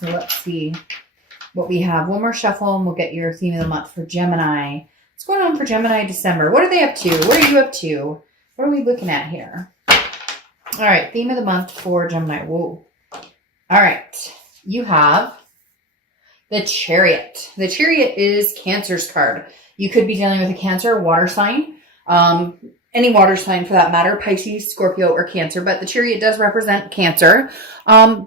So let's see what we have. One more shuffle and we'll get your theme of the month for Gemini. What's going on for Gemini December? What are they up to? What are you up to? What are we looking at here? All right, theme of the month for Gemini. Whoa. All right, you have the Chariot. The Chariot is Cancer's card. You could be dealing with a Cancer water sign. Any water sign for that matter, Pisces, Scorpio, or Cancer, but the Chariot does represent Cancer.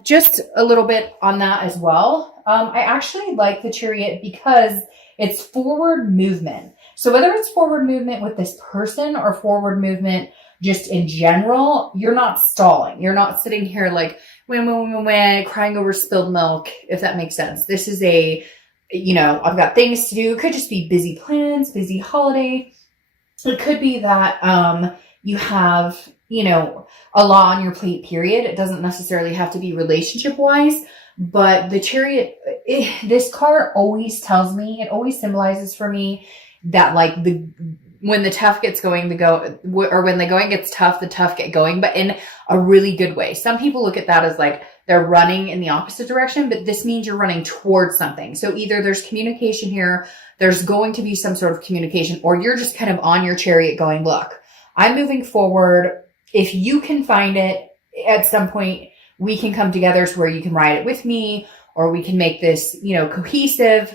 Just a little bit on that as well. I actually like the Chariot because it's forward movement. So whether it's forward movement with this person or forward movement just in general, you're not stalling. You're not sitting here like, crying over spilled milk, if that makes sense. This is a, I've got things to do. It could just be busy plans, busy holiday. It could be that you have, a lot on your plate, period. It doesn't necessarily have to be relationship-wise, but the Chariot, this card always tells me, it always symbolizes for me that like when the tough gets going, when the going gets tough, the tough get going, but in a really good way. Some people look at that as like they're running in the opposite direction, but this means you're running towards something. So either there's communication here, there's going to be some sort of communication, or you're just kind of on your Chariot going, look, I'm moving forward. If you can find it at some point, we can come together to where you can ride it with me, or we can make this, cohesive,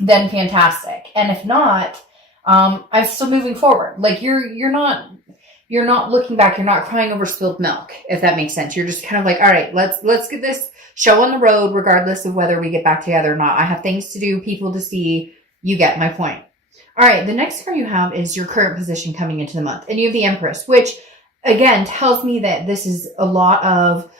then fantastic. And if not, I'm still moving forward. Like you're not looking back. You're not crying over spilled milk, if that makes sense. You're just kind of like, all right, let's get this show on the road, regardless of whether we get back together or not. I have things to do, people to see. You get my point. All right. The next card you have is your current position coming into the month, and you have the Empress, which again tells me that this is a lot of,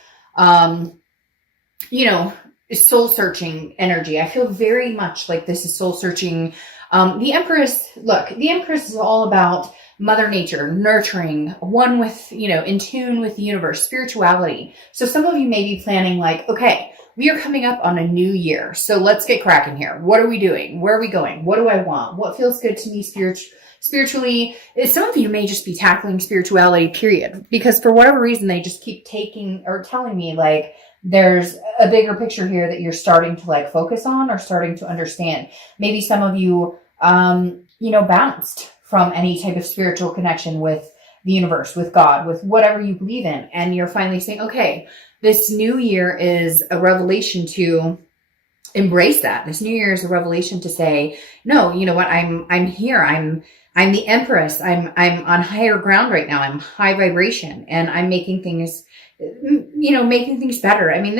soul searching energy. I feel very much like this is soul searching. The Empress is all about Mother Nature, nurturing, one with, in tune with the universe, spirituality. So some of you may be planning like, okay, we are coming up on a new year. So let's get cracking here. What are we doing? Where are we going? What do I want? What feels good to me spiritually? Some of you may just be tackling spirituality, period, because for whatever reason, they just keep taking or telling me like, there's a bigger picture here that you're starting to like focus on or starting to understand. Maybe some of you, bounced from any type of spiritual connection with the universe, with God, with whatever you believe in. And you're finally saying, okay, this new year is a revelation to embrace that. This new year is a revelation to say, no, you know what? I'm here. I'm the Empress. I'm on higher ground right now. I'm high vibration and I'm making things, making things better. I mean,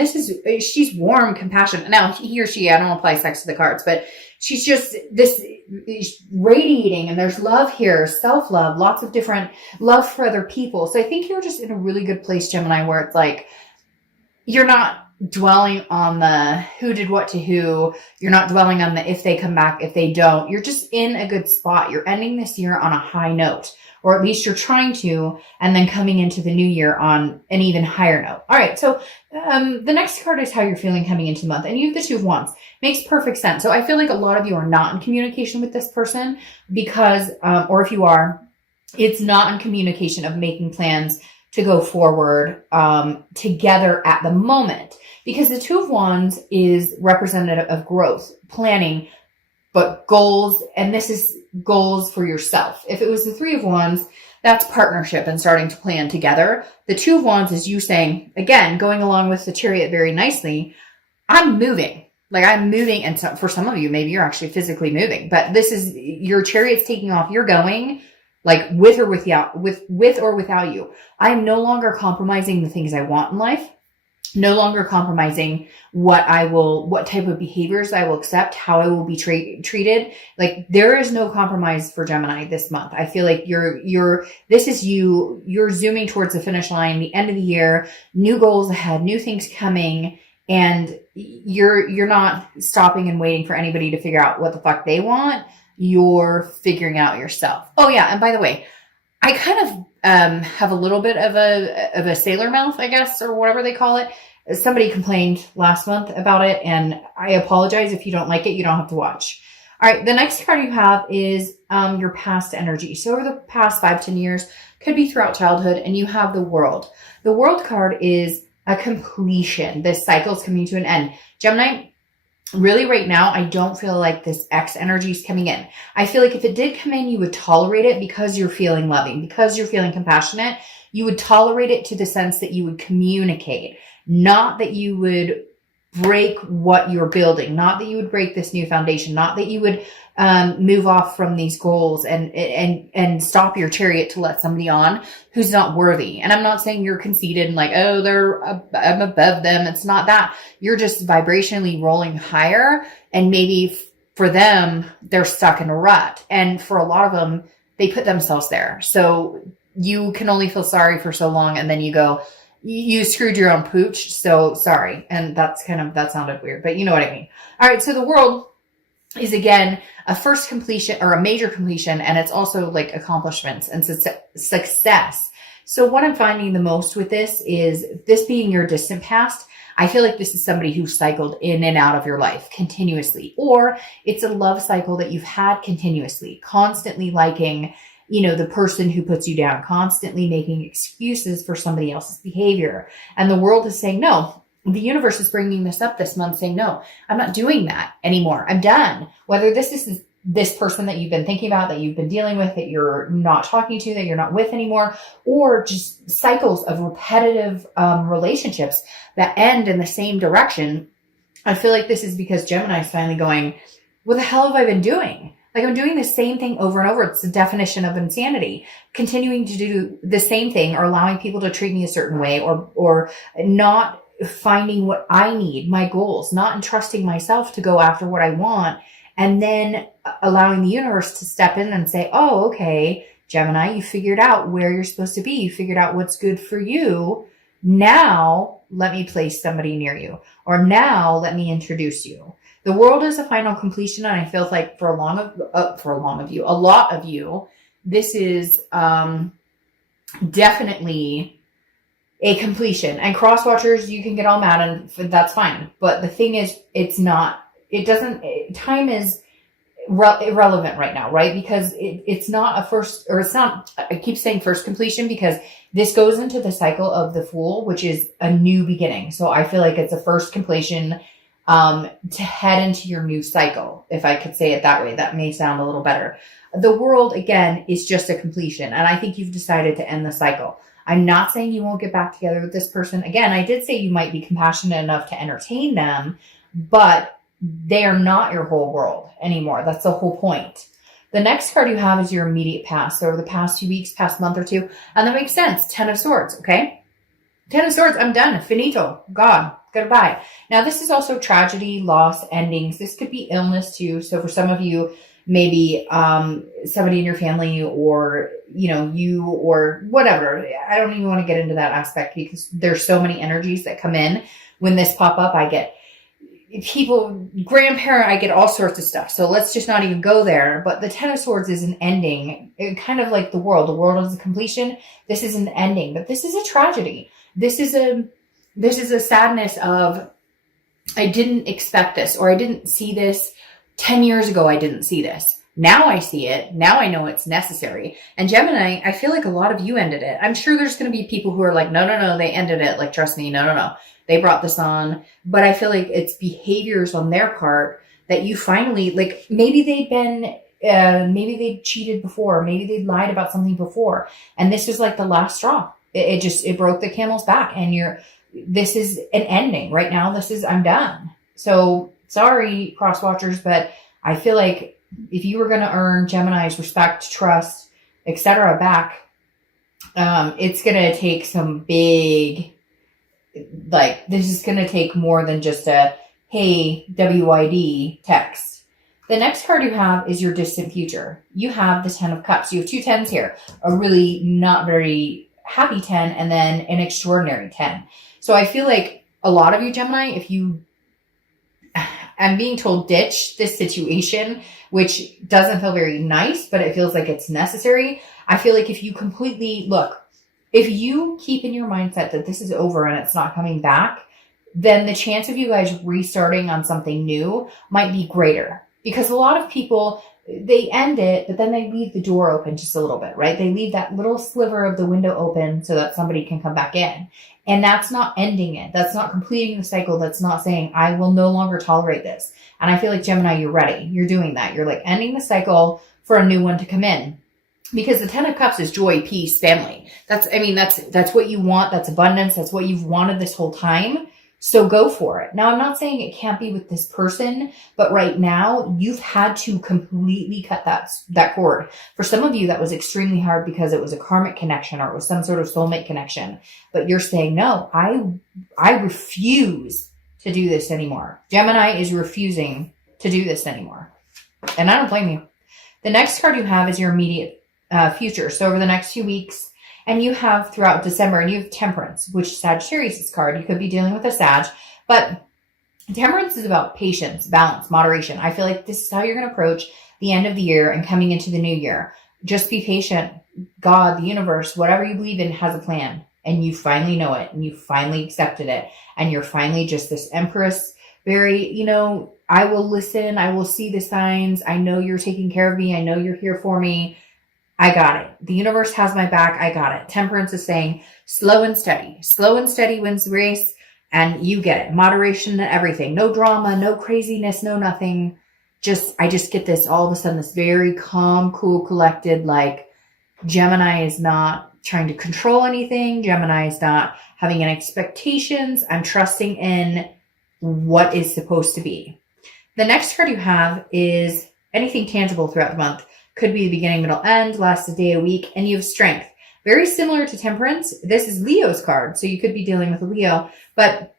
she's warm, compassionate. Now he or she, I don't apply sex to the cards, but she's just this radiating, and there's love here, self-love, lots of different love for other people. So I think you're just in a really good place, Gemini, where it's like, you're not dwelling on the who did what to who. You're not dwelling on the if they come back, if they don't. You're just in a good spot. You're ending this year on a high note, or at least you're trying to, and then coming into the new year on an even higher note. All right. So the next card is how you're feeling coming into the month, and you have the Two of Wands. Makes perfect sense. So I feel like a lot of you are not in communication with this person because, or if you are, it's not in communication of making plans to go forward together at the moment, because the Two of Wands is representative of growth, planning, but goals. And this is goals for yourself. If it was the Three of Wands, that's partnership and starting to plan together. The Two of Wands is you saying, again, going along with the Chariot very nicely, I'm moving. Like I'm moving. And so for some of you, maybe you're actually physically moving, but this is your Chariot's taking off. You're going like with or without you. I am no longer compromising the things I want in life. No longer compromising what type of behaviors I will accept, how I will be treated. Like there is no compromise for Gemini this month. I feel like you're zooming towards the finish line, the end of the year, new goals ahead, new things coming. And you're not stopping and waiting for anybody to figure out what the fuck they want. You're figuring out yourself. Oh yeah. And by the way, I kind of have a little bit of a sailor mouth, I guess, or whatever they call it. Somebody complained last month about it, and I apologize. If you don't like it, you don't have to watch. All right, the next card you have is your past energy. So over the past 5-10 years, could be throughout childhood, and you have the World. The World card is a completion. This cycle is coming to an end. Gemini, really right now, I don't feel like this X energy is coming in. I feel like if it did come in, you would tolerate it because you're feeling loving, because you're feeling compassionate. You would tolerate it to the sense that you would communicate, not that you would break what you're building, not that you would break this new foundation, not that you would move off from these goals and stop your chariot to let somebody on who's not worthy. And I'm not saying you're conceited and like, oh, I'm above them. It's not that. You're just vibrationally rolling higher. And maybe for them, they're stuck in a rut. And for a lot of them, they put themselves there. So you can only feel sorry for so long. And then you go, you screwed your own pooch. So sorry. And that sounded weird, but you know what I mean? All right. So the world is again a first completion or a major completion. And it's also like accomplishments and success. So what I'm finding the most with this is this being your distant past. I feel like this is somebody who cycled in and out of your life continuously, or it's a love cycle that you've had continuously, constantly liking, the person who puts you down, constantly making excuses for somebody else's behavior. And the world is saying, no, the universe is bringing this up this month saying, no, I'm not doing that anymore. I'm done. Whether this is this person that you've been thinking about, that you've been dealing with, that you're not talking to, that you're not with anymore, or just cycles of repetitive relationships that end in the same direction. I feel like this is because Gemini is finally going, what the hell have I been doing? Like I'm doing the same thing over and over. It's the definition of insanity. Continuing to do the same thing or allowing people to treat me a certain way or not finding what I need, my goals, not entrusting myself to go after what I want, and then allowing the universe to step in and say, oh, okay, Gemini, you figured out where you're supposed to be. You figured out what's good for you. Now let me place somebody near you, or now let me introduce you. The world is a final completion, and I feel like for a lot of you, this is definitely a completion. And cross watchers, you can get all mad, and that's fine. But the thing is, time is irrelevant right now, right? Because it's not a first, or it's not, I keep saying first completion because this goes into the cycle of the Fool, which is a new beginning. So I feel like it's a first completion to head into your new cycle. If I could say it that way, that may sound a little better. The world, again, is just a completion. And I think you've decided to end the cycle. I'm not saying you won't get back together with this person. Again, I did say you might be compassionate enough to entertain them, but they are not your whole world anymore. That's the whole point. The next card you have is your immediate past. So over the past few weeks, past month or two. And that makes sense. 10 of Swords, okay? 10 of Swords, I'm done. Finito. God. Goodbye. Now, this is also tragedy, loss, endings. This could be illness too. So for some of you, maybe somebody in your family or, you or whatever. I don't even want to get into that aspect because there's so many energies that come in. When this pop up, I get people, grandparent, I get all sorts of stuff. So let's just not even go there. But the 10 of Swords is an ending, kind of like the world. The world is a completion. This is an ending, but this is a tragedy. This is a sadness of, I didn't expect this, or I didn't see this 10 years ago. I didn't see this. Now I see it. Now I know it's necessary. And Gemini, I feel like a lot of you ended it. I'm sure there's going to be people who are like, no, they ended it. Like, trust me, no. They brought this on. But I feel like it's behaviors on their part that you finally, like, maybe maybe they cheated before. Maybe they lied about something before. And this was like the last straw. It broke the camel's back, and this is an ending right now. I'm done. So sorry, cross watchers, but I feel like if you were going to earn Gemini's respect, trust, etc. back, it's going to take some big, this is going to take more than just a, hey, WID text. The next card you have is your distant future. You have the 10 of Cups. You have two 10s here, a really not very happy 10 and then an extraordinary 10. So I feel like a lot of you, Gemini, I'm being told ditch this situation, which doesn't feel very nice, but it feels like it's necessary. I feel like if you if you keep in your mindset that this is over and it's not coming back, then the chance of you guys restarting on something new might be greater. Because a lot of people, they end it, but then they leave the door open just a little bit, right? They leave that little sliver of the window open so that somebody can come back in. And that's not ending it. That's not completing the cycle. That's not saying, I will no longer tolerate this. And I feel like, Gemini, you're ready. You're doing that. You're like ending the cycle for a new one to come in. Because the 10 of Cups is joy, peace, family. That's what you want. That's abundance. That's what you've wanted this whole time. So go for it. Now, I'm not saying it can't be with this person, but right now you've had to completely cut that cord. For some of you, that was extremely hard because it was a karmic connection or it was some sort of soulmate connection. But you're saying, no, I refuse to do this anymore. Gemini is refusing to do this anymore. And I don't blame you. The next card you have is your immediate future. So over the next few weeks, and you have throughout December, and you have Temperance, which Sagittarius' card. You could be dealing with a Sag, but Temperance is about patience, balance, moderation. I feel like this is how you're going to approach the end of the year and coming into the new year. Just be patient. God, the universe, whatever you believe in has a plan, and you finally know it, and you finally accepted it, and you're finally just this Empress, very, I will listen. I will see the signs. I know you're taking care of me. I know you're here for me. I got it. The universe has my back. I got it. Temperance is saying slow and steady. Slow and steady wins the race. And you get it. Moderation and everything. No drama, no craziness, no nothing. I just get this all of a sudden, this very calm, cool, collected, like Gemini is not trying to control anything. Gemini is not having any expectations. I'm trusting in what is supposed to be. The next card you have is anything tangible throughout the month. Could be the beginning, middle, end, lasts a day, a week, and you have Strength. Very similar to Temperance. This is Leo's card, so you could be dealing with a Leo, but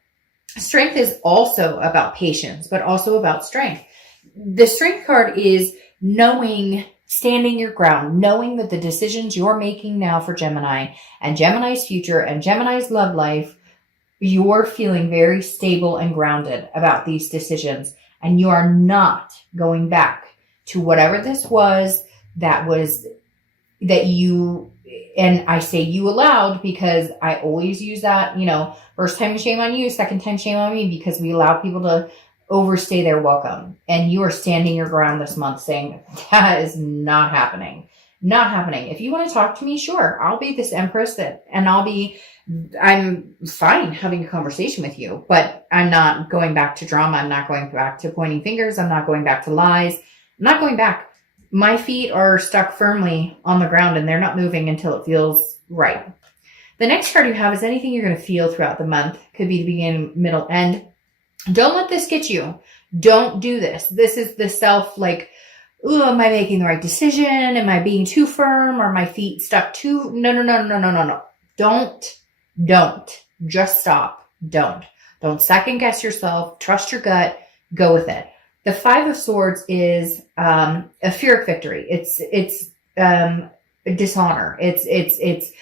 Strength is also about patience, but also about strength. The Strength card is knowing, standing your ground, knowing that the decisions you're making now for Gemini and Gemini's future and Gemini's love life, you're feeling very stable and grounded about these decisions, and you are not going back to whatever this was that you, and I say you allowed because I always use that, first time shame on you, second time shame on me, because we allow people to overstay their welcome. And you are standing your ground this month saying, that is not happening. Not happening. If you want to talk to me, sure, I'll be this Empress I'm fine having a conversation with you, but I'm not going back to drama. I'm not going back to pointing fingers. I'm not going back to lies. I'm not going back. My feet are stuck firmly on the ground and they're not moving until it feels right. The next card you have is anything you're going to feel throughout the month. Could be the beginning, middle, end. Don't let this get you. Don't do this. This is the self ooh, am I making the right decision? Am I being too firm? Are my feet stuck too? No. Don't. Just stop. Don't second guess yourself. Trust your gut. Go with it. The 5 of Swords is a Pyrrhic victory. It's dishonor. It's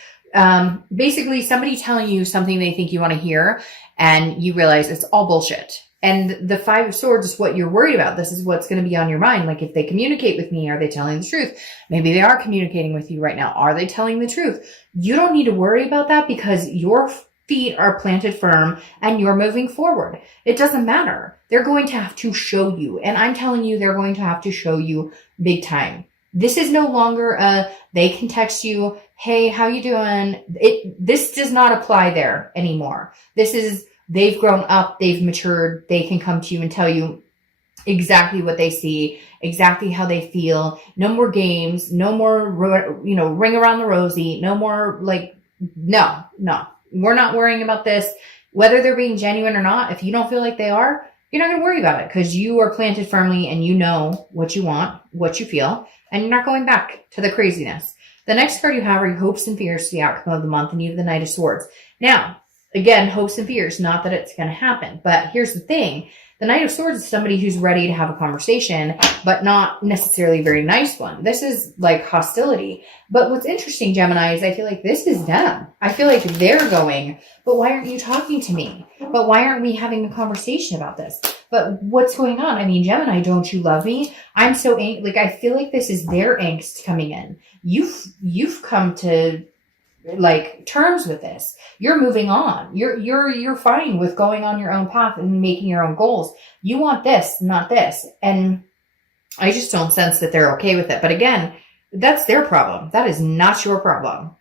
basically somebody telling you something they think you want to hear, and you realize it's all bullshit. And the 5 of Swords is what you're worried about. This is what's going to be on your mind. Like, if they communicate with me, are they telling the truth? Maybe they are communicating with you right now. Are they telling the truth? You don't need to worry about that because your feet are planted firm and you're moving forward. It doesn't matter. They're going to have to show you. And I'm telling you, they're going to have to show you big time. This is no longer they can text you, hey, how you doing? This does not apply there anymore. This is, they've grown up, they've matured, they can come to you and tell you exactly what they see, exactly how they feel. No more games, no more, ring around the rosy, no more no. We're not worrying about this. Whether they're being genuine or not, if you don't feel like they are, you're not going to worry about it because you are planted firmly and you know what you want, what you feel, and you're not going back to the craziness. The next card you have are your hopes and fears for the outcome of the month, and you have the Knight of Swords. Now, again, hopes and fears, not that it's going to happen, but here's the thing. The Knight of Swords is somebody who's ready to have a conversation, but not necessarily a very nice one. This is like hostility. But what's interesting, Gemini, is I feel like this is them. I feel like they're going, but why aren't you talking to me? But why aren't we having a conversation about this? But what's going on? I mean, Gemini, don't you love me? I'm so angry. I feel like this is their angst coming in. You've come to terms with this. You're moving on. You're fine with going on your own path and making your own goals. You want this, not this. And I just don't sense that they're okay with it. But again, that's their problem. That is not your problem.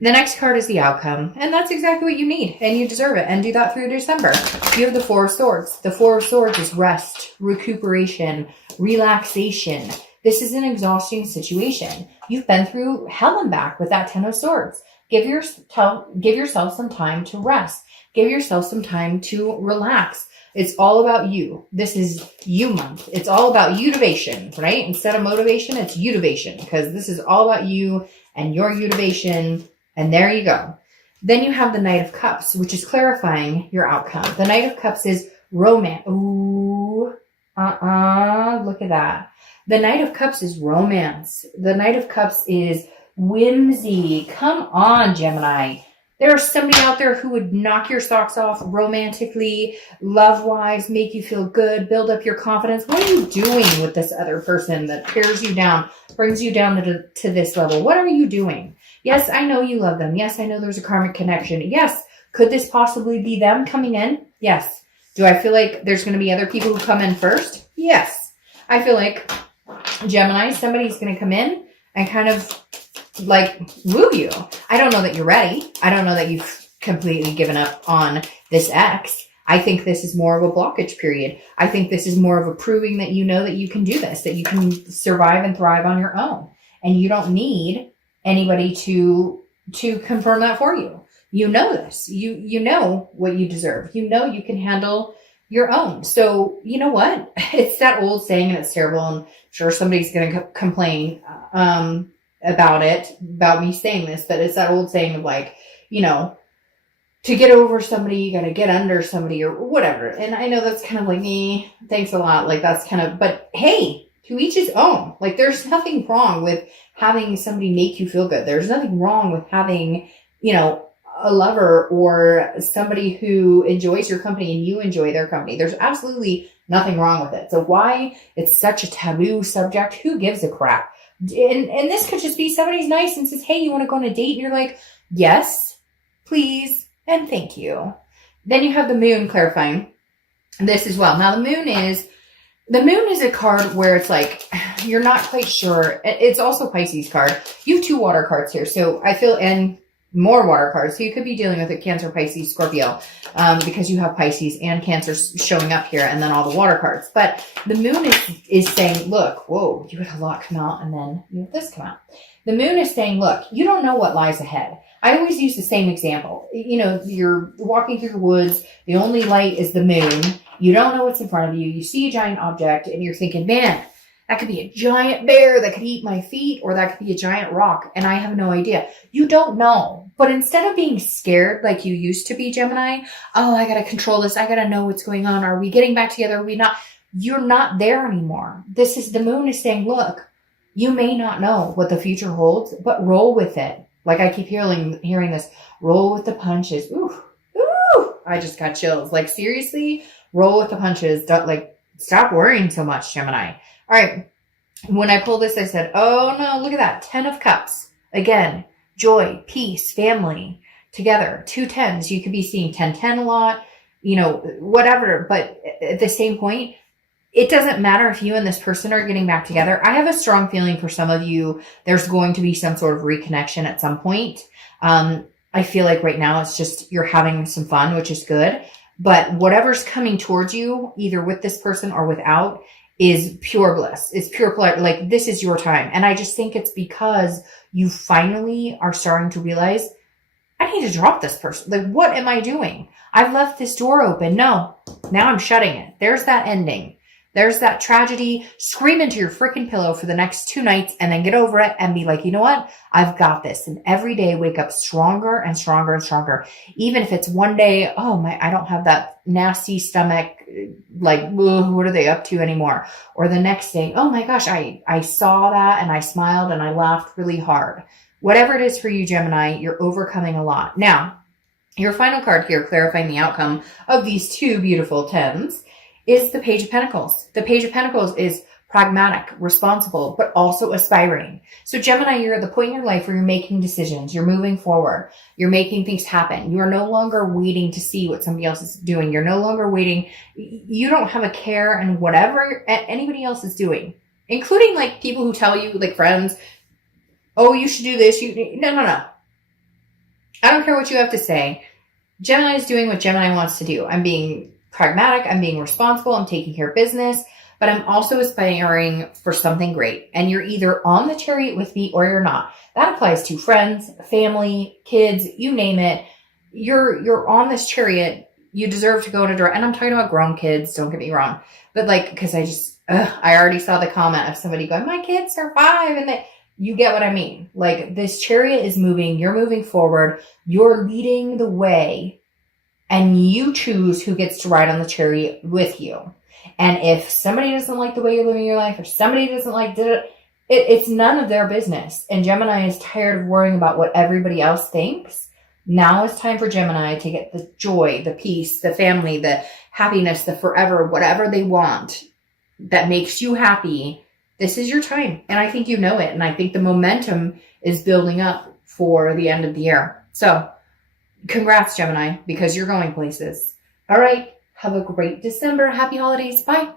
The next card is the outcome, and that's exactly what you need, and you deserve it, and do that through December. You have the Four of Swords. The Four of Swords is rest, recuperation, relaxation. This is an exhausting situation. You've been through hell and back with that Ten of Swords. Give yourself some time to rest. Give yourself some time to relax. It's all about you. This is you month. It's all about utivation, right? Instead of motivation, it's utivation, because this is all about you and your utivation. And there you go. Then you have the Knight of Cups, which is clarifying your outcome. The Knight of Cups is romance. Ooh, look at that. The Knight of Cups is romance. The Knight of Cups is whimsy. Come on, Gemini. There's somebody out there who would knock your socks off romantically, love-wise, make you feel good, build up your confidence. What are you doing with this other person that tears you down, brings you down to this level? What are you doing? Yes, I know you love them. Yes, I know there's a karmic connection. Yes, could this possibly be them coming in? Yes. Do I feel like there's going to be other people who come in first? Yes. I feel like, Gemini, somebody's going to come in and kind of like woo you. I don't know that you're ready. I don't know that you've completely given up on this ex. I think this is more of a blockage period. I think this is more of a proving that you know that you can do this, that you can survive and thrive on your own. And you don't need anybody to confirm that for you. You know this. You know what you deserve. You know you can handle your own. So you know what? It's that old saying, and it's terrible. I'm sure somebody's going to complain about me saying this, but it's that old saying of like, you know, to get over somebody, you got to get under somebody or whatever. And I know that's kind of like me. Thanks a lot. Like that's kind of, but hey, to each his own. Like there's nothing wrong with having somebody make you feel good. There's nothing wrong with having, you know, a lover or somebody who enjoys your company and you enjoy their company. There's absolutely nothing wrong with it. So why it's such a taboo subject? Who gives a crap? And this could just be somebody's nice and says, hey, you want to go on a date? And you're like, yes, please, and thank you. Then you have the Moon clarifying this as well. Now the Moon is a card where it's like, you're not quite sure. It's also Pisces card. You have two water cards here. So I feel, and more water cards. So you could be dealing with a Cancer, Pisces, Scorpio, because you have Pisces and Cancer showing up here and then all the water cards. But the Moon is saying, look, whoa, you had a lot come out and then you have this come out. The Moon is saying, look, you don't know what lies ahead. I always use the same example. You know, you're walking through the woods. The only light is the moon. You don't know what's in front of you. You see a giant object and you're thinking, man, that could be a giant bear that could eat my feet, or that could be a giant rock, and I have no idea. You don't know. But instead of being scared like you used to be, Gemini, oh, I got to control this. I got to know what's going on. Are we getting back together? Are we not? You're not there anymore. The Moon is saying, look, you may not know what the future holds, but roll with it. Like I keep hearing this, roll with the punches. Ooh, I just got chills. Like seriously, roll with the punches. Stop worrying so much, Gemini. All right. When I pulled this, I said, oh no, look at that. 10 of Cups. Again, joy, peace, family, together. 2 10s. You could be seeing 10-10 a lot, you know, whatever. But at the same point, it doesn't matter if you and this person are getting back together. I have a strong feeling for some of you, there's going to be some sort of reconnection at some point. I feel like right now it's just you're having some fun, which is good. But whatever's coming towards you, either with this person or without, is pure bliss. It's pure pleasure. Like this is your time. And I just think it's because you finally are starting to realize, I need to drop this person. Like, what am I doing? I've left this door open. No, now I'm shutting it. There's that ending. There's that tragedy. Scream into your freaking pillow for the next 2 nights and then get over it and be like, you know what? I've got this. And every day wake up stronger and stronger and stronger. Even if it's one day, oh my, I don't have that nasty stomach. Like, ugh, what are they up to anymore? Or the next day, oh my gosh, I saw that and I smiled and I laughed really hard. Whatever it is for you, Gemini, you're overcoming a lot. Now, your final card here, clarifying the outcome of these 2 beautiful 10s, is the Page of Pentacles. The Page of Pentacles is pragmatic, responsible, but also aspiring. So Gemini, you're at the point in your life where you're making decisions. You're moving forward. You're making things happen. You are no longer waiting to see what somebody else is doing. You're no longer waiting. You don't have a care in whatever anybody else is doing. including like people who tell you, like friends, oh, you should do this. No. I don't care what you have to say. Gemini is doing what Gemini wants to do. I'm being pragmatic. I'm being responsible. I'm taking care of business, but I'm also aspiring for something great. And you're either on the chariot with me or you're not. That applies to friends, family, kids, you name it. You're on this chariot. You deserve to go in a direction. And I'm talking about grown kids. Don't get me wrong. But like, because I already saw the comment of somebody going, my kids are 5 and you get what I mean. Like, this chariot is moving. You're moving forward. You're leading the way. And you choose who gets to ride on the chariot with you. And if somebody doesn't like the way you're living your life, or somebody doesn't like it's none of their business. And Gemini is tired of worrying about what everybody else thinks. Now it's time for Gemini to get the joy, the peace, the family, the happiness, the forever, whatever they want that makes you happy. This is your time. And I think you know it. And I think the momentum is building up for the end of the year. So congrats, Gemini, because you're going places. All right. Have a great December. Happy holidays. Bye.